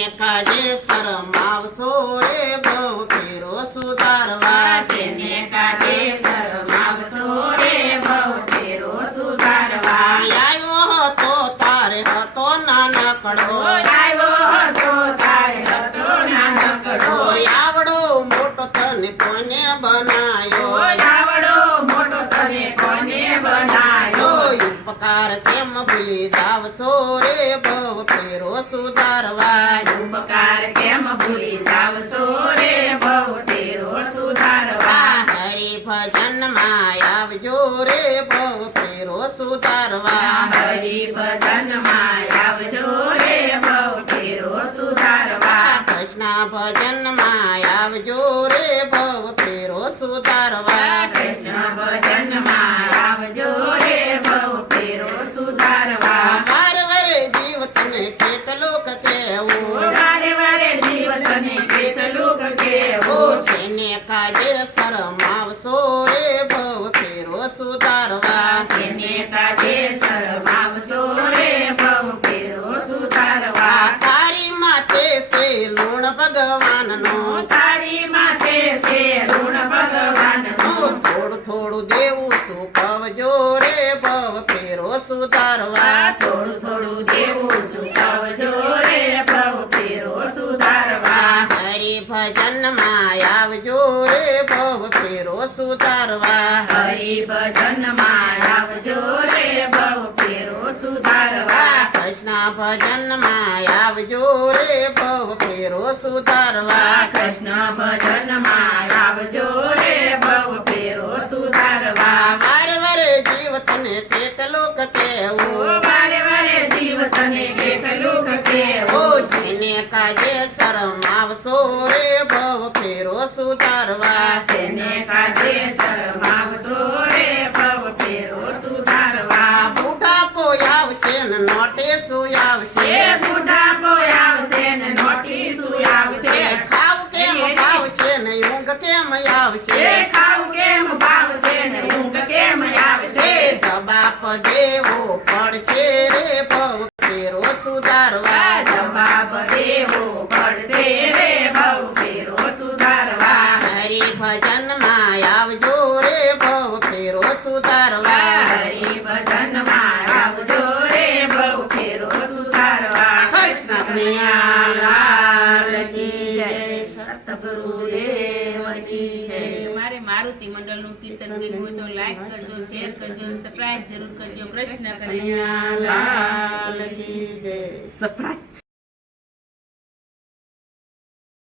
જેને કાજે શરમ આવશો રે ભવ ફેરો સુધારવા જેને કાજે શરમ આવશો રે ભવ ફેરો સુધારવા આવ્યો હતો તારે હતો નાનકડો આવ્યો હતો તારે હતો નાનકડો આવડો મોટો તને કોને બનાયો આવડો મોટો તને કોને બનાયો ઉપકાર કેમ ભૂલી જાવશો રે ભવ ફેરો સુધારવા ઉપકાર કેમ ભૂલી જાવશો રે ભવ ફેરો સુધારવા હરિ ભજન માં આવજો રે ભવ ફેરો સુધારવા હરિ ભજન માં આવજો રે ભવ ફેરો સુધારવા કૃષ્ણ ભજન માં આવજો રે ભવ ફેરો સુધારવા કૃષ્ણ ભજન માં આવજો રે ભવ ફેરો સુધારવા વારે વારે જીવ તને કેટલું કેવું વારે વારે જીવ તને કેટલું કેવું જેને કાજે શરમ આવશો રે ભવ ફેરો સુધારવા જેને કાજે શરમ આવશો રે ભવ ફેરો સુધારવા તારી માથે છે લૂણ ભગવાનનો તારી માથે છે ઋણ ભગવાનનું થોડું થોડું દેવું શું કવજો રે ભવ ફેરો સુધારવા થોડું થોડું દેવું ચૂકવજો રે ભવ ફેરો સુધારવા હરિ ભજન માં આવજો રે ભવ ફેરો સુધારવા હરિ ભજન માં આવજો રે ભવ ફેરો સુધારવા કૃષ્ણ ભજન માં આવજો રે ભવ ફેરો સુધારવા કૃષ્ણ ભજન માં આવજો રે ભવ ફેરો સુધારવા વારે વારે જીવ તને કેટલું કેવું વારે વારે જીવ તને કેટલું કેવું જેને કાજે શરમ આવશો રે ભવ ફેરો સુધારવા જેને કાજે શરમ આવશો રે ભવ ફેરો સુધારવા બુઢાપો આવશે ને નોટિસું આવશે એ બુઢાપો આવશે ને નોટિસું આવશે ખાવ કેમ ભાવશે ને ઊંઘ કેમ આવશે એ ખાવ કેમ ભાવશે ને ઊંઘ કેમ આવશે જવાબ દેવો પડશે રે ભવ ફેરો સુધારવા જવાબ દેવો પડશે રે ભવ ફેરો સુધારવા હરિ ભજન માં આવજો રે ભવ ફેરો સુધારવા હરિ ભજન માં આવજો રે ભવ ફેરો સુધારવા કૃષ્ણ કનૈયાલાલ કી જય. સતગુરુદેવ કી જય. મારે મારુતિ મંડળનું કીર્તન ગમ્યું હોય તો લાઈક કરજો, શેર કરજો, સબસ્ક્રાઇબ જરૂર કરજો. કૃષ્ણ કનૈયા લાલ. લાલ કી જય. સપ્રાય